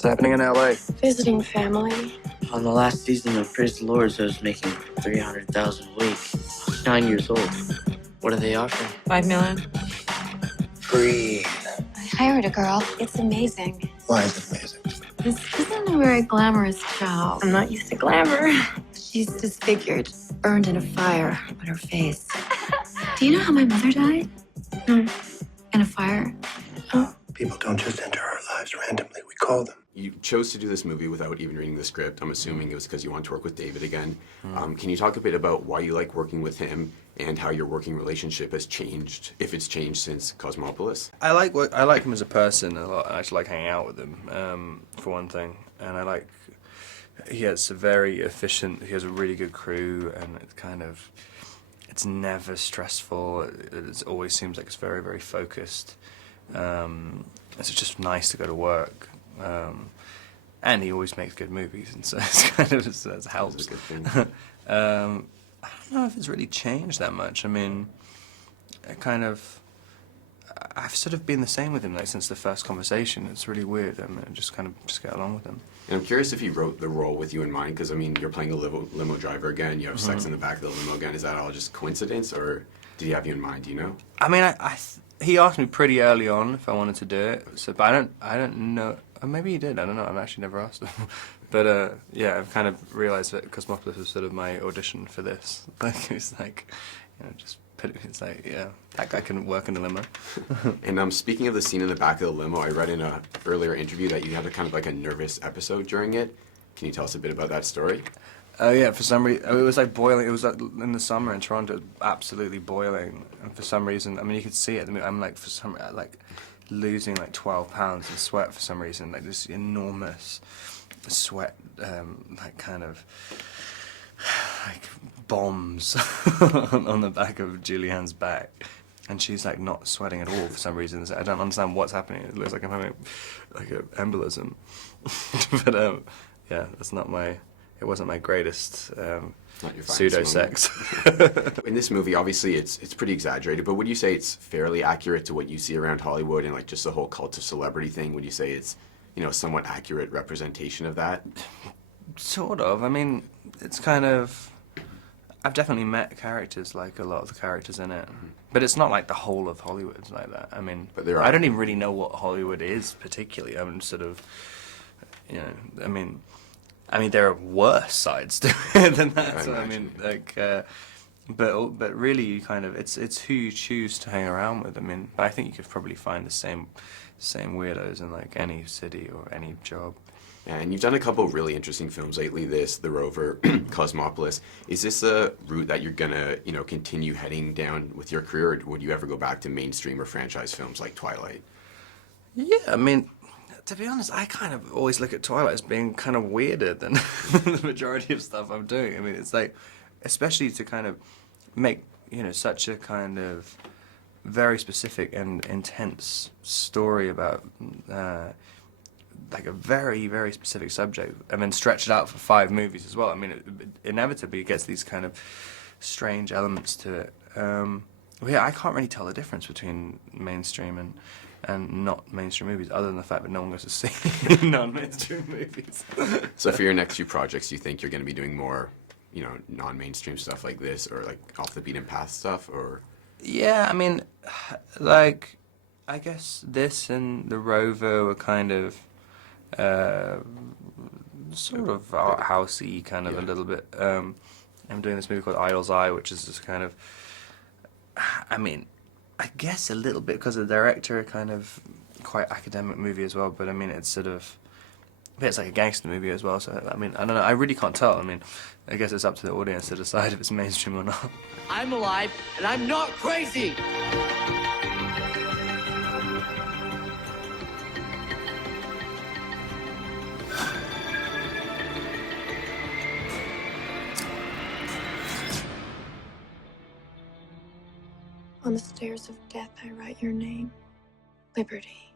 What's happening in LA? Visiting family. On the last season of Praise the Lord, I was making $300,000 a week. I was 9 years old. What are they offering? $5 million. Breathe. I hired a girl. It's amazing. Why is it amazing? This isn't a very glamorous job. I'm not used to glamour. She's disfigured, burned in a fire on her face. Do you know how my mother died? No. In a fire. Oh. People don't just enter our lives randomly. We call them. You chose to do this movie without even reading the script. I'm assuming it was because you want to work with David again. Can you talk a bit about why you like working with him and how your working relationship has changed, if it's changed since Cosmopolis? I like him as a person a lot. I actually like hanging out with him, for one thing. And he has a very efficient, he has a really good crew, and it's never stressful. It always seems like it's very, very focused. It's just nice to go to work. And he always makes good movies, and so it helps. That's a good thing. I don't know if it's really changed that much. I mean, I've sort of been the same with him since the first conversation. It's really weird. I mean, I just get along with him. And I'm curious if he wrote the role with you in mind, because I mean, you're playing a limo driver again. You have sex in the back of the limo again. Is that all just coincidence, or did he have you in mind? Do you know? I mean, he asked me pretty early on if I wanted to do it. So, but I don't know. Or maybe he did. I don't know. I've actually never asked him. But yeah, I've kind of realised that Cosmopolis was sort of my audition for this. It's like, just put it. It's like, yeah, that guy can work in a limo. And speaking of the scene in the back of the limo, I read in a earlier interview that you had a nervous episode during it. Can you tell us a bit about that story? Oh yeah, for some reason, it was like boiling. It was like in the summer in Toronto, absolutely boiling. And for some reason, I mean, you could see it. I mean, I'm losing 12 pounds in sweat for some reason, like this enormous sweat, bombs on the back of Julianne's back. And she's not sweating at all for some reason. I don't understand what's happening. It looks like I'm having an embolism. But yeah, that's not my. It wasn't my greatest pseudo-sex. In this movie, obviously, it's pretty exaggerated, but would you say it's fairly accurate to what you see around Hollywood and just the whole cult of celebrity thing? Would you say it's, somewhat accurate representation of that? Sort of. I mean, it's I've definitely met characters like a lot of the characters in it, but it's not like the whole of Hollywood like that. I mean, but I don't even really know what Hollywood is particularly. I'm sort of, I mean, there are worse sides to it than that. So, I mean, but really, it's who you choose to hang around with. I mean, I think you could probably find the same weirdos in any city or any job. Yeah, and you've done a couple of really interesting films lately. The Rover, Cosmopolis. Is this a route that you're gonna, continue heading down with your career, or would you ever go back to mainstream or franchise films like Twilight? Yeah, I mean, to be honest, I always look at Twilight as being weirder than the majority of stuff I'm doing. I mean, it's especially to make, such a very specific and intense story about a very, very specific subject, and then stretch it out for 5 movies as well. I mean, inevitably it gets these strange elements to it. But yeah, I can't really tell the difference between mainstream and not mainstream movies, other than the fact that no one goes to see non-mainstream movies. So for your next few projects, do you think you're going to be doing more, non-mainstream stuff like this, or off the beaten path stuff, or? Yeah, I mean, I guess this and the Rover were sort of art housey, a little bit. I'm doing this movie called Idol's Eye, which is just I mean, I guess a little bit because of the director, quite academic movie as well. But I mean, it's it's like a gangster movie as well. So I mean, I don't know. I really can't tell. I mean, I guess it's up to the audience to decide if it's mainstream or not. I'm alive, and I'm not crazy! On the stairs of death, I write your name. Liberty.